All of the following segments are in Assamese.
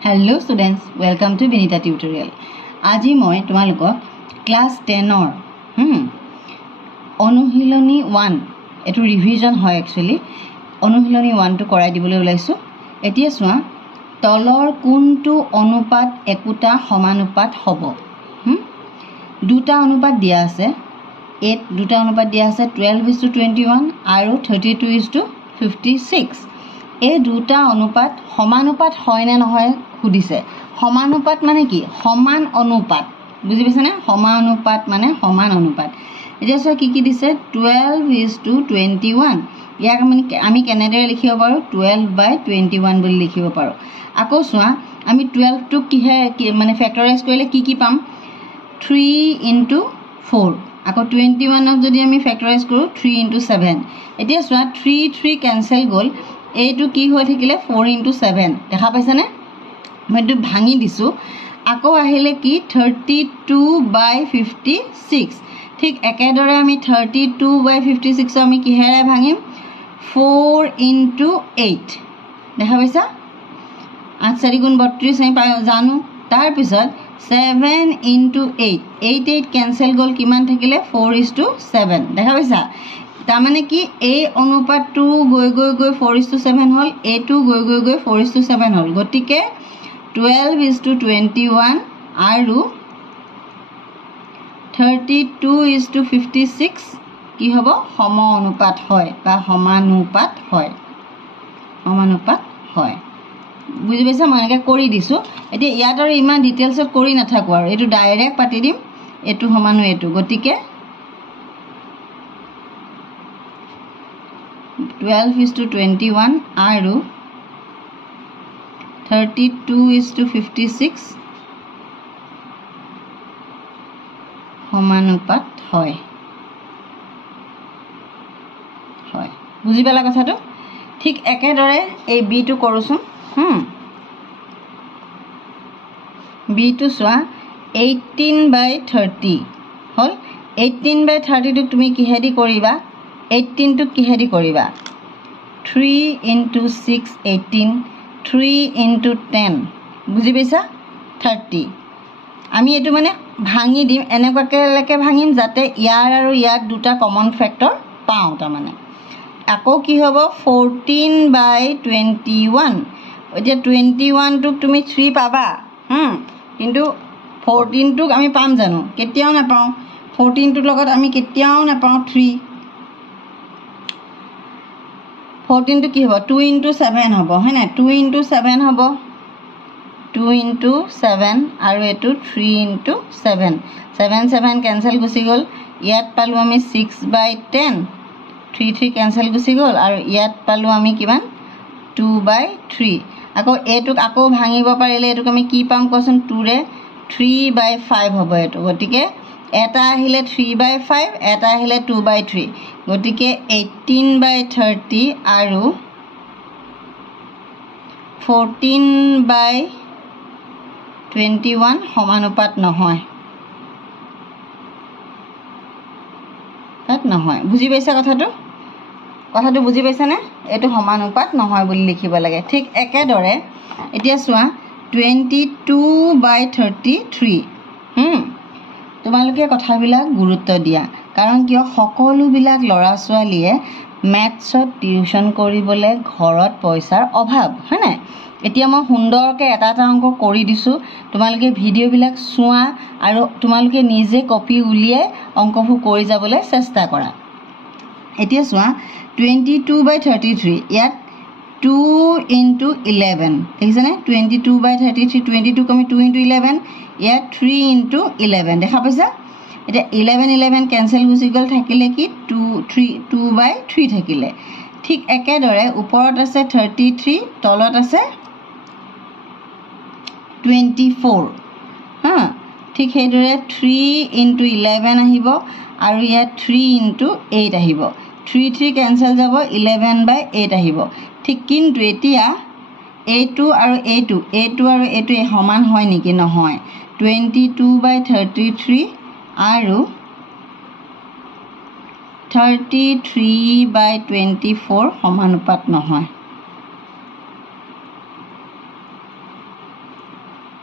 Hello students, welcome to Vinita Tutorial. আজি মই তোমালোকক ক্লাস 10 ৰ অনুশীলনী 1 এটো ৰিভিজন হয় একচুয়ালি অনুশীলনী 1 টো কৰাই দিবলৈ ওলাইছো এতিয়া চোৱা তলৰ কোনটো অনুপাত একোটা সমানুপাত হ'ব দুটা অনুপাত দিয়া আছে দুটা অনুপাত দিয়া আছে 12:21 আৰু 32:56 এই দুটা অনুপাত সমানুপাত হয় না নহয় খুদিছে সমানুপাত মানে কি সমান অনুপাত বুজি পাইছা না সমানুপাত মানে সমান অনুপাত এতিয়া সো কি দিছে 12:21 ইয়াক আমি কেনেদৰে লিখিব পাৰো 12/21 বুলি লিখিব পাৰো আকৌ সোৱা আমি 12 টো কি মানে ফ্যাক্টৰাইজ কৰিলে কি পাম 3 * 4 আকৌ 21 ক যদি আমি ফ্যাক্টৰাইজ কৰো 3 * 7 এতিয়া সোৱা 3 ক্যান্সেল গল এইটো কি হৈ থাকিলে 4 * 7 দেখা পাইছা নে মইটো ভাঙি দিছো আকৌ আহিলে কি 32/56 ঠিক একেদৰে আমি 32/56 আমি কিহেৰে ভাঙিম 4 * 8 দেখা পাইছা 8 4 গুণ 32 আমি জানো তাৰ পিছত 7 * 8 8 ক্যান্সেল গল কিমান থাকিলে 4:7 দেখা পাইছা তাৰ মানে কি এই অনুপাতটো গৈ 4:7 হল এটো গৈ 4:7 হল গটিকে 12:21 আৰু 32:56 কি হ'ব সম অনুপাত হয় বা সমানুপাত হয় বুজি পাইছা মই এনেকৈ কৰি দিছো এতিয়া ইয়াত আৰু ইমান ডিটেইলছত কৰি নাথাকো আৰু এটো ডাইৰেক্ট পাতি দিম এটো সমানু এটো গটিকে 12:21 আৰু 32:56 সমানুপাত হয় বুজি পালা কথাটো ঠিক একেদৰে এই বি টো কৰোচোন বি টো সোৱা 18/30 হল 18/30 টো তুমি কিহেদি কৰিবা 18 টো কিহেদি কৰিবা 3 * 6 18 3 * 10 বুজি পাইছা 30 আমি এটো মানে ভাঙি দিম এনেকুৱাকে ভাঙিম যাতে ইয়াৰ আৰু ইয়াক দুটা কমন ফ্যাক্টৰ পাও তা মানে আকৌ কি হ'ব 14/21 এতিয়া 21 টোক তুমি 3 পাবা কিন্তু 14 টোক আমি পাম জানো কেতিয়াও না পাও 14 টোৰ লগত আমি কেতিয়াও না পাও 3 14 টো কি হ'ব 2 * 7 হ'ব হয় না 2 * 7 হ'ব 2 * 7 আৰু এটো 3 * 7 7 ক্যান্সেল গুচি গল ইয়াত পালো আমি 6/10 3 ক্যান্সেল গুচি গল আৰু ইয়াত পালো আমি কিমান 2/3 আকৌ এটোক আকৌ ভাঙিব পাৰিলে এটোক আমি কি পাম কোৱাচোন 2 ৰে 3/5 হ'ব এটো গটিকে এটা আহিলে 3/5 এটা আহিলে 2/3 গটিকে 18/30 আৰু 14/21 সমানুপাত নহয় বুজি পাইছা কথাটো বুজি পাইছা নে এটো সমানুপাত নহয় বুলি লিখিব লাগে ঠিক একেদৰে এতিয়া চোৱা 22/33 তোমালোকে কথাবিলাক গুৰুত্ব দিয়া কাৰণ কিয় সকলো বিলাক লৰা ছোৱালীয়ে ম্যাথছত টিউশন কৰিবলৈ ঘৰত পইচাৰ অভাৱ হয় না এতিয়া মই সুন্দৰকে এটা অংক কৰি দিছো তোমালোকে ভিডিও বিলাক চোৱা আৰু তোমালোকে নিজে কপি উলিয়াই অংকবোৰ কৰি যাবলৈ চেষ্টা কৰা এতিয়া চোৱা 22/33 ইয়াত 2 * 11 দেখিছা নে 22/33 22 ক আমি 2 * 11 ইয়াত 3 * 11 দেখা পাইছা এটা 11 ক্যান্সেল গুচি গল থাকিলে কি 2/3 থাকিলে ঠিক একেদৰে ওপৰত আছে 33 তলত আছে 24 ঠিক সেইদৰে 3 * 11 আহিব আৰু ইয়াত 3 * 8 আহিব 3 ক্যান্সেল যাব 11/8 আহিব ঠিক কিন্তু এতিয়া এইটো আৰু এইটো সমান হয় নেকি নহয় 22/33 আৰু 33/24 সমানুপাত নহয়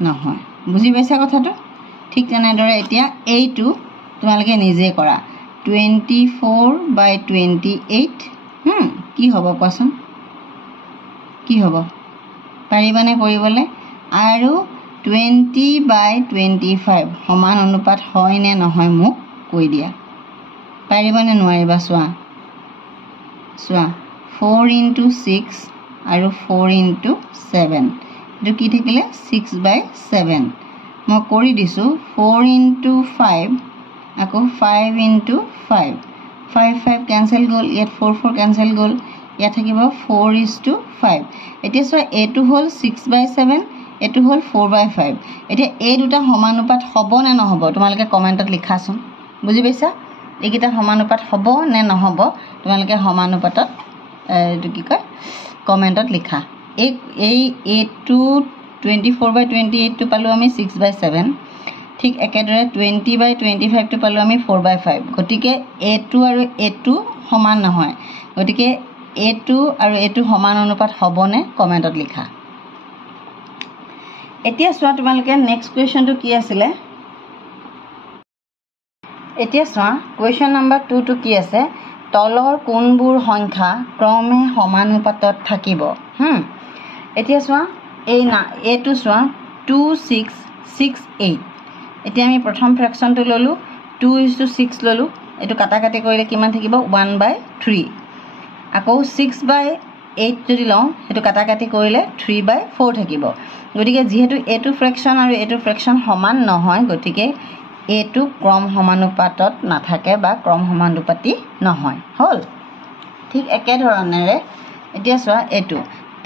নহয় বুজি পাইছা কথাটো ঠিক তেনেদৰে এতিয়া এইটো তোমালোকে নিজে কৰা 24/28 কি হ'ব কোৱাচোন কি হ'ব পাৰিবানে কৰিবলৈ আৰু 20/25 সমান অনুপাত হয় নে নহয় মোক কৈ দিয়া পাৰিবানে নোৱাৰিবা চোৱা 4 × 6 আৰু 4 × 7 এইটো কি থাকিলে 6/7 মই কৰি দিছোঁ 4 × 5 আকৌ 5 × 5 5 কেঞ্চেল গ'ল ইয়াত 4 কেঞ্চেল গ'ল ইয়াত থাকিব 4:5 এতিয়া চোৱা এইটো হ'ল 6/7 এইটো হ'ল 4/5 এতিয়া এই দুটা সমানুপাত হ'ব নে নহ'ব তোমালোকে কমেণ্টত লিখাচোন বুজি পাইছা এইকেইটা সমানুপাত হ'ব নে নহ'ব তোমালোকে সমানুপাতত এইটো কি কয় কমেণ্টত লিখা এইটো 24/28টো পালোঁ আমি 6/7 ঠিক একেদৰে 20/25টো পালোঁ আমি 4/5 গতিকে এইটো আৰু এইটো সমান নহয় গতিকে এইটো আৰু এইটো সমান অনুপাত হ'বনে কমেণ্টত লিখা এতিয়া চোৱা তোমালোকে নেক্সট কুৱেশ্যনটো কি আছিলে এতিয়া চোৱা কুৱেশ্যন নম্বৰ 2টো কি আছে তলৰ কোনবোৰ সংখ্যা ক্ৰমে সমানুপাতত থাকিব এতিয়া চোৱা এইটো চোৱা 2 6 6 8 এতিয়া আমি প্ৰথম ফ্ৰেকশ্যনটো ল'লোঁ 2:6 ল'লোঁ এইটো কাটাকাটি কৰিলে কিমান থাকিব 1/3 আকৌ 6/8 যদি লওঁ সেইটো কাটাকাটি কৰিলে 3/4 থাকিব গতিকে যিহেতু এইটো ফ্ৰেকশ্যন আৰু এইটো ফ্ৰেকশ্যন সমান নহয় গতিকে এইটো ক্ৰম সমানুপাতত নাথাকে বা ক্ৰম সমানুপাতি নহয় হ'ল ঠিক একেধৰণেৰে এতিয়া চোৱা এইটো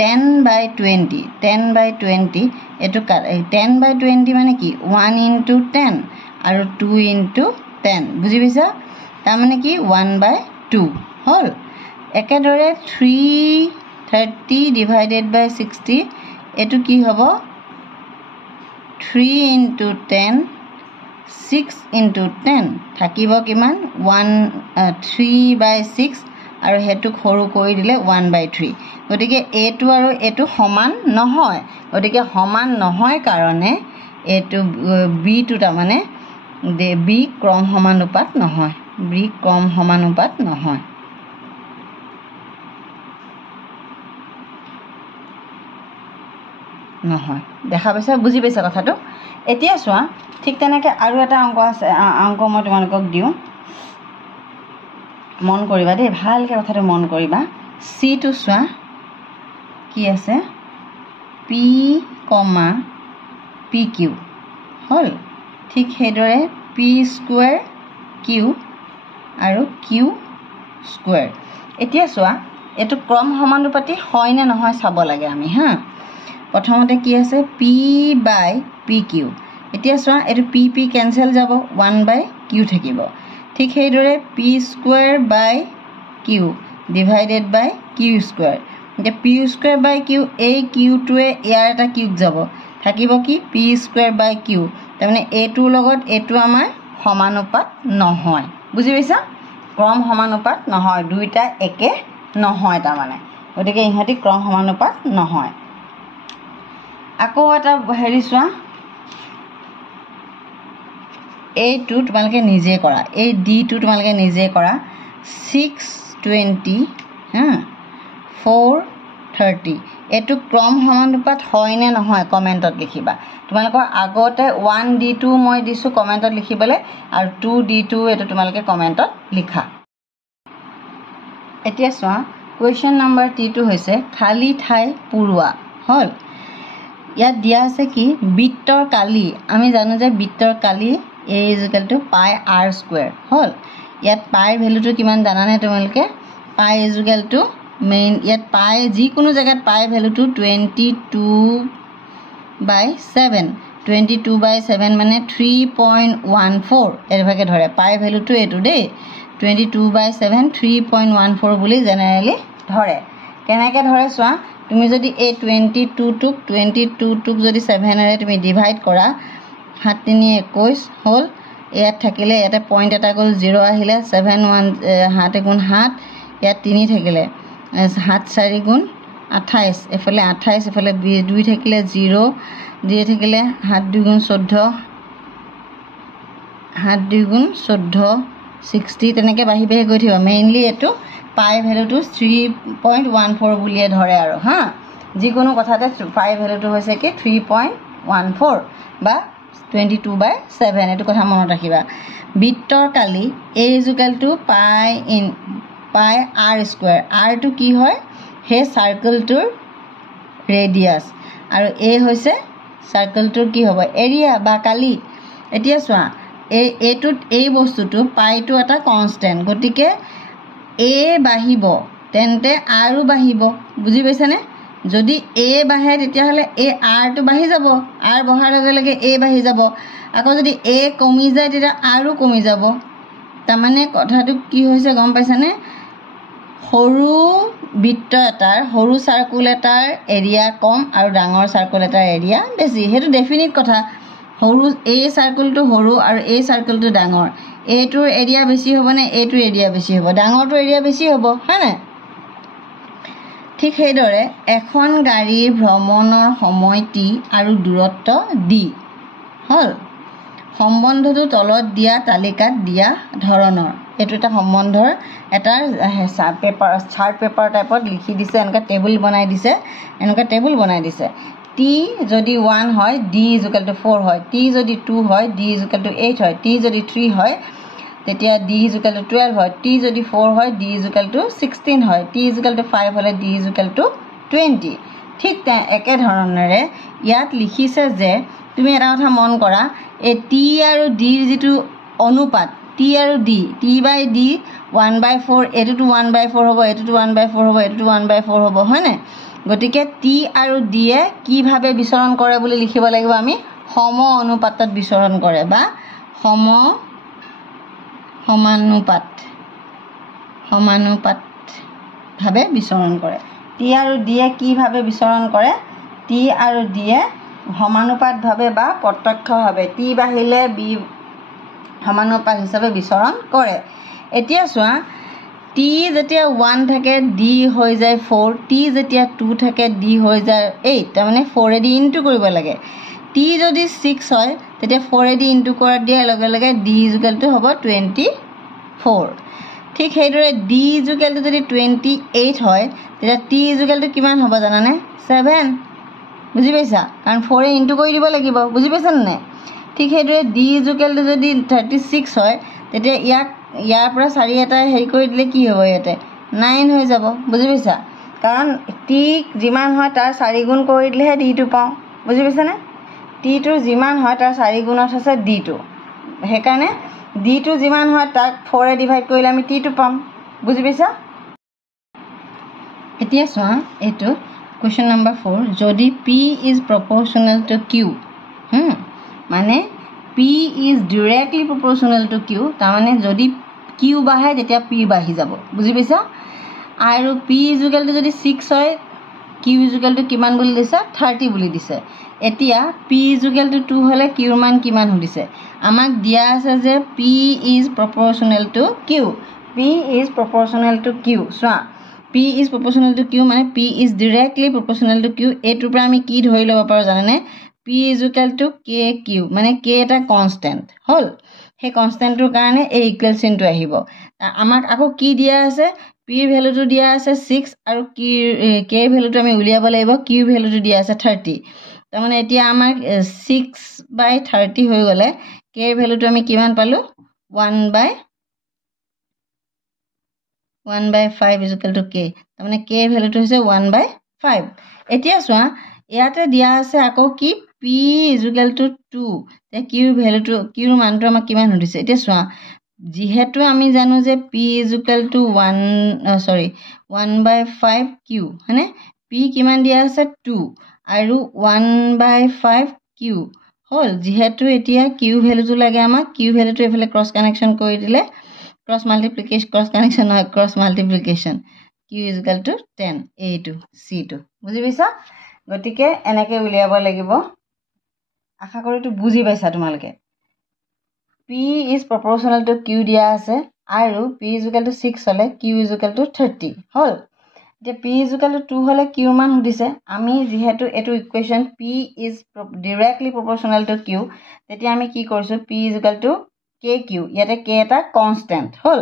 10/20 10/20 এইটো 10/20 মানে কি 1 × 10 আৰু 2 × 10 বুজি পাইছা তাৰমানে কি 1/2 হ'ল একেদৰে 330/60 এইটো কি হ'ব 3 × 10 6 × 10 থাকিব কিমান 3/6 আৰু হেতুক সৰু কৰি দিলে 1/3 গতিকে এইটো আৰু এইটো সমান নহয় গতিকে সমান নহয় কাৰণে এইটো বিটো তাৰমানে বি ক্ৰম সমানুপাত নহয় বি ক্ৰম সমানুপাত নহয় নহয় দেখা পাইছা বুজি পাইছা কথাটো এতিয়া চোৱা ঠিক তেনেকৈ আৰু এটা অংক আছে অংক মই তোমালোকক দিওঁ মন কৰিবা দেই ভালকৈ কথাটো মন কৰিবা চিটো চোৱা কি আছে পি কিউ হ'ল ঠিক সেইদৰে p² কিউ আৰু কিউ স্কুৱেৰ এতিয়া চোৱা এইটো ক্ৰম সমানুপাতি হয় নে নহয় চাব লাগে আমি প্ৰথমতে কি আছে p/pq এতিয়া চোৱা এইটো p কেঞ্চেল যাব 1/q থাকিব ঠিক সেইদৰে p²/q / q² এতিয়া p²/q এই কিউটোৱে ইয়াৰ এটা কিউক যাব থাকিব কি p²/q তাৰমানে এইটোৰ লগত এইটো আমাৰ সমানুপাত নহয় বুজি পাইছা ক্ৰম সমানুপাত নহয় দুইটা একে নহয় তাৰমানে গতিকে ইহঁতি ক্ৰম সমানুপাত নহয় আকৌ এটা হেৰি চোৱা এইটো তোমালোকে নিজে কৰা এই ডিটো তোমালোকে নিজে কৰা 620 430 এইটো ক্ৰম সমানুপাত হয় নে নহয় কমেণ্টত লিখিবা তোমালোকৰ আগতে 1D2 মই দিছোঁ কমেণ্টত লিখিবলৈ আৰু 2D2 এইটো তোমালোকে কমেণ্টত লিখা এতিয়া চোৱা কুৱেশ্যন নম্বৰ 3টো হৈছে খালী ঠাই পুৰোৱা হ'ল ইয়াত দিয়া আছে কি বৃত্তৰ কালি আমি জানো যে বৃত্তৰ কালি a = πr² হ'ল ইয়াত পাইৰ ভেলুটো কিমান জানানে তোমালোকে পাই = মেইন ইয়াত পাই যিকোনো জেগাত পাই ভেলুটো 22/7 22/7 মানে 3.14 এইভাগে ধৰে পাই ভেলুটো এইটো দেই 22/7 3.14 বুলি জেনেৰেলি ধৰে কেনেকৈ ধৰে চোৱা তুমি যদি এই 22টোক যদি 7ৰে তুমি ডিভাইড কৰা 7 × 3 = 21 হ'ল ইয়াত থাকিলে ইয়াতে পইণ্ট এটা গ'ল 0 আহিলে 7 1 7 × 7 ইয়াত 3 থাকিলে 7 4 × 28 এফালে 28 এফালে 2 থাকিলে 0 দিয়ে থাকিলে 7 2 গুণ 14 7 2 গুণ 14 60 তেনেকৈ বাঢ়ি বাঢ়ি গৈ থাকিব মেইনলি এইটো পাই ভেলুটো 3.14 বুলিয়ে ধৰে আৰু হা যিকোনো কথাতে পাই ভেলুটো হৈছে কি 3.14 বা 22/7 এইটো কথা মনত ৰাখিবা বৃত্তৰ কালি a = পাই r স্কয়াৰ r টো কি হয় হে সাৰ্কেলটোৰ ৰেডিয়াস আৰু a হৈছে সাৰ্কেলটোৰ কি হ'ব এৰিয়া বা কালি এতিয়া চোৱা এই বস্তুটো পাইটো এটা কনস্ট্যান্ট গতিকে a বাঢ়িব তেন্তে r ও বাঢ়িব বুজি পাইছানে যদি a বাঢ়ে তেতিয়াহলে a r টো বাঢ়ি যাব r বঢ়াৰ লগে লগে a বাঢ়ি যাব আকৌ যদি a কমি যায় তেতিয়া r ও কমি যাব তাৰমানে কথাটো কি হৈছে গম পাইছানে সৰু বৃত্ত এটাৰ সৰু সাৰ্কুল এটাৰ এৰিয়া কম আৰু ডাঙৰ সাৰ্কুল এটাৰ এৰিয়া বেছি হেতু ডেফিনিট কথা সৰু এই সাৰ্কুলটো সৰু আৰু এই সাৰ্কুলটো ডাঙৰ এইটোৰ এৰিয়া বেছি হ'ব নে এইটোৰ এৰিয়া বেছি হ'ব ডাঙৰটোৰ এৰিয়া বেছি হ'ব হয়নে ঠিক সেইদৰে এখন গাড়ীৰ ভ্ৰমণৰ সময় t আৰু দূৰত্ব d হল সম্বন্ধটো তলত দিয়া তালিকাত দিয়া ধৰণৰ এটো এটা সম্বন্ধৰ এটা পেপাৰ চাৰ্ট পেপাৰ টাইপত লিখি দিছে এনেকা টেবুল বনাই দিছে t যদি 1 হয় d = 4 হয় t যদি 2 হয় d = 8 হয় t যদি 3 হয় তেতিয়া d = 12 হয় t যদি 4 হয় d = 16 হয় t = 5 হলে d = 20 ঠিক একে ধৰণৰে ইয়াত লিখিছে যে তুমি এটা কথা মন কৰা এই t আৰু d ৰ যেটো অনুপাত t আৰু d t/d 1/4 এটোটো 1/4 হ'ব এটোটো 1/4 হ'ব এটোটো 1/4 হ'ব হয়নে গতিকে t আৰু d এ কিভাৱে বিচৰণ কৰে বুলি লিখিব লাগিব আমি সম অনুপাতত বিচৰণ কৰে বা সমানুপাত ভাৱে বিচৰণ কৰে t আৰু d এ কিভাৱে বিচৰণ কৰে t আৰু d এ সমানুপাত ভাৱে বা প্ৰত্যক্ষভাৱে t বাহিলে b সমানুপাত হিচাপে বিচৰণ কৰে এতিয়া চোৱা t যেতিয়া 1 থাকে d হৈ যায় 4 t যেতিয়া 2 থাকে d হৈ যায় 8 তাৰ মানে 4 এ দি ইনটু কৰিব লাগে t যদি 6 হয় তেতিয়া 4 এ দি ইনটু কৰা দিয়াৰ লগে লগে d = হ'ব 24 ঠিক সেইদৰে d = যদি 28 হয় তেতিয়া t = কিমান হ'ব জানানে 7 বুজি পাইছা কাৰণ 4 এ ইনটু কৰি দিব লাগিব বুজি পাইছা নে ঠিক সেইদৰে d = যদি 36 হয় তেতিয়া ইয়াৰ পৰা 4 এটা হেৰি কৰি দিলে কি হ'ব ইয়াতে 9 হৈ যাব বুজি পাইছা কাৰণ t যিমান হয় তাৰ 4 গুণ কৰি দিলেহে d টো পাওঁ বুজি পাইছা নে t টো যিমান হয় তাৰ 4 গুণত আছে d টো হেকাৰণে d টো যিমান হয় তাক 4 এ ডিভাইড কৰিলে আমি t টো পাম বুজি পাইছা এতিয়া চোৱা এটো question number 4 যদি p is proportional to q মানে p is directly proportional to q তাৰ মানে যদি q বাঢ়ে তেতিয়া p বাঢ়ি যাব বুজি পাইছা আৰু p = যদি 6 হয় q = কিমান বুলি দিছে 30 বুলি দিছে এতিয়া p = 2 হলে q ৰ মান কিমান হৈছে আমাক দিয়া আছে যে p is proportional to q চোৱা p is proportional to q মানে p is directly proportional to q এটোৰ পৰা আমি কি ধৰি লব পাৰো জানেনে p = kq মানে k এটা কনস্ট্যান্ট হল সেই কনস্ট্যান্টৰ কাৰণে এই ইকুৱেল চিনটো আহিব আমাক আকৌ কি দিয়া আছে p ৰ ভ্যালুটো দিয়া আছে 6 আৰু k ৰ ভ্যালুটো আমি উলিয়াব লাগিব q ৰ ভ্যালুটো দিয়া আছে 30 তাৰ মানে এতিয়া আমাক 6/30 হৈ গলে k ৰ ভ্যালুটো আমি কিমান পালো 1/5 = k তাৰ মানে k ৰ ভ্যালুটো হৈছে 1/5 এতিয়া চোৱা ইয়াতে দিয়া আছে আকৌ কি p = 2 তে q ৰ ভ্যালুটো q ৰ মানটো আমাক কিমান হৈছে এতিয়া চোৱা যেহেতু আমি জানো যে p = 1/5 q হয়নে p কিমান দিয়া আছে 2 আৰু 1/5 q হল যেহেতু এতিয়া q ভ্যালুটো লাগে আমাক q ভ্যালুটো এফালে ক্ৰস কানেকশন কৰি দিলে cross multiplication q = 10 a2 c2 বুজি পাইছা গতিকে এনেকৈ উলিয়াব লাগিব আশা কৰো তো বুজি পাইছা তোমালোকে p is proportional to q দিয়া আছে আৰু p = 6 হলে q = 30 হল এতিয়া p = 2 হ'লে q ৰ মান সুধিছে আমি যেহেতু এটো equation p is directly proportional to q তেতিয়া আমি কি কৰিছো p = kq ইয়াতে k এটা কনস্ট্যান্ট হল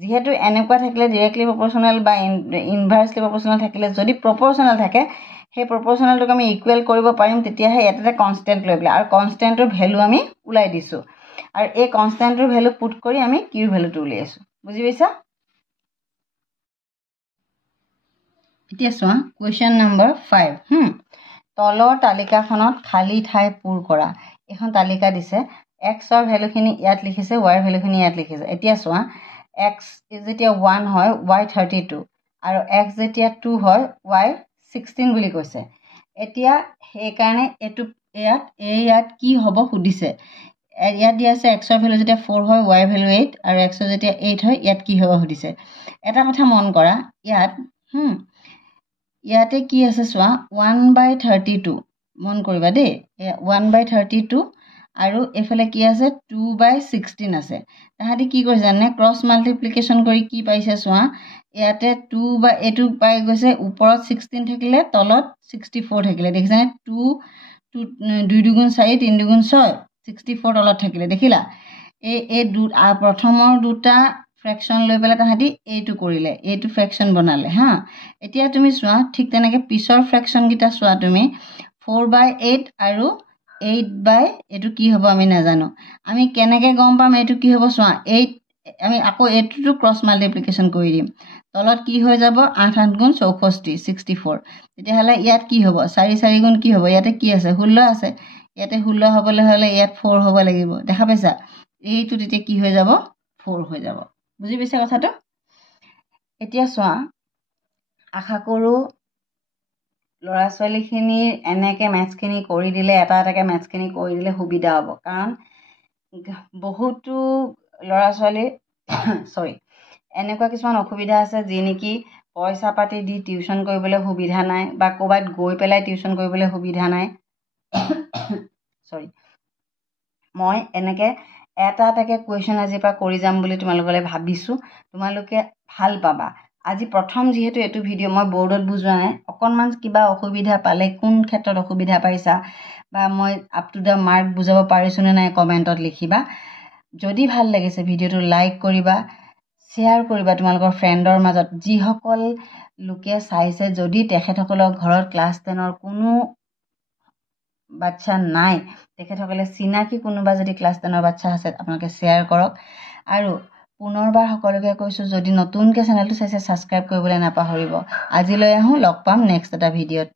যেহেতু এনেকুৱা থাকিলে directly proportional বা inversely proportional থাকিলে যদি proportional থাকে সেই proportionalটোক আমি ইকুৱেল কৰিব পাৰিম তেতিয়া হে এটা কনস্ট্যান্ট লৈ পেলাই আৰু কনস্ট্যান্টৰ ভ্যালু আমি উলাই দিছো আৰু এই কনস্ট্যান্টৰ ভ্যালু পুট কৰি আমি q ৰ ভ্যালুটো উলিয়াইছো বুজি পাইছা এতিয়া চোৱা কোৱেশ্চন নম্বৰ 5 তলৰ তালিকাখনত খালী ঠাই পূৰ কৰা এখন তালিকা দিছে x ৰ ভ্যালুখিনি ইয়াত লিখিছে y ৰ ভ্যালুখিনি ইয়াত লিখিছে এতিয়া চোৱা x যেতিয়া 1 হয় y 32 আৰু x যেতিয়া 2 হয় y 16 বুলি কৈছে এতিয়া এই কাৰণে এটো ইয়াত কি হ'ব সুধিছে ইয়াত দিয়া আছে x ৰ ভ্যালু যেতিয়া 4 হয় y ৰ ভ্যালু 8 আৰু x ৰ যেতিয়া 8 হয় ইয়াত কি হ'ব সুধিছে এটা কথা মন কৰা ইয়াত ইয়াতে কি আছে চোৱা 1/32 মন কৰিবা দেই 1/32 আৰু এফালে কি আছে 2/16 আছে তাহাঁতি কি কৰিছে জানে ক্ৰস মাল্টিপ্লিকেশন কৰি কি পাইছে চোৱা ইয়াতে 2 বা এটো পাই গৈছে ওপৰত 16 থাকিলে তলত 64 থাকিলে দেখিছানে 2 2 দুগুণ 4 3 দুগুণ 6 64 তলত থাকিলে দেখিলা এই প্ৰথমৰ দুটা ফ্ৰেকশন লৈ পেলাই তাহাঁতি এইটো কৰিলে এইটো ফ্ৰেকশন বনালে এতিয়া তুমি চোৱা ঠিক তেনেকে পিছৰ ফ্ৰেকশন গিটা চোৱা তুমি 4/8 আৰু 8 এটো কি হ'ব আমি নাজানো আমি কেনেকে গম পাম এটো কি হ'ব চোৱা 8 আমি আকৌ এটো ক্ৰস মাল্টিপ্লিকেশন কৰি দিম তলত কি হৈ যাব 8 8 গুণ 64 64 তেতিয়া হলে ইয়াত কি হ'ব 4 4 গুণ কি হ'ব ইয়াতে কি আছে 16 আছে ইয়াতে 16 হ'বলৈ হলে ইয়াত 4 হ'ব লাগিব দেখা পাইছা এইটো তেতিয়া কি হৈ যাব 4 হৈ যাব বুজি পাইছা কথাটো এতিয়া চোৱা আশা কৰো লৰা ছোৱালীখিনি এনেকে ম্যাথছখিনি কৰি দিলে এটা এটাকে ম্যাথছখিনি কৰি দিলে সুবিধা হ'ব কাৰণ বহুতো লৰা ছোৱালী সৰি এনেকুৱা কিছুমান অসুবিধা আছে যি নেকি পইচা পাতি দি টিউচন কৰিবলৈ সুবিধা নাই বা কোবাত গৈ পেলাই টিউচন কৰিবলৈ সুবিধা নাই সৰি মই এনেকে এটা এটাকে কোৱেশ্চন আজি পৰা কৰি যাম বুলি তোমালোকলে ভাবিছো তোমালোকে ভাল পাবা আজি প্ৰথম যেহেতু এটো ভিডিও মই বোৰ্ডত বুজোৱা নাই অকনমান কিবা অসুবিধা পালে কোন ক্ষেত্ৰত অসুবিধা পাইছা বা মই আপ টু দা মাৰ্ক বুজাব পাৰিছো নে নাই কমেন্টত লিখিবা যদি ভাল লাগিছে ভিডিওটো লাইক কৰিবা শেয়াৰ কৰিবা তোমালোকৰ ফ্ৰেণ্ডৰ মাজত যি সকল লোকে চাইছে যদি তেখেতসকলৰ ঘৰত ক্লাস 10 ৰ কোনো বাচ্চা নাই তেখেতসকলে চিনাকি কোনোবা যদি ক্লাস 10 ৰ বাচ্চা আছে আপোনালোকে শেয়াৰ কৰক আৰু পুনৰবাৰ সকলোকে কৈছো যদি নতুনকে চেনেলটো চাইছে সাবস্ক্ৰাইব কৰিবলৈ নাপাহৰিব আজিলৈ আহো লগ পাম নেক্সট এটা ভিডিওত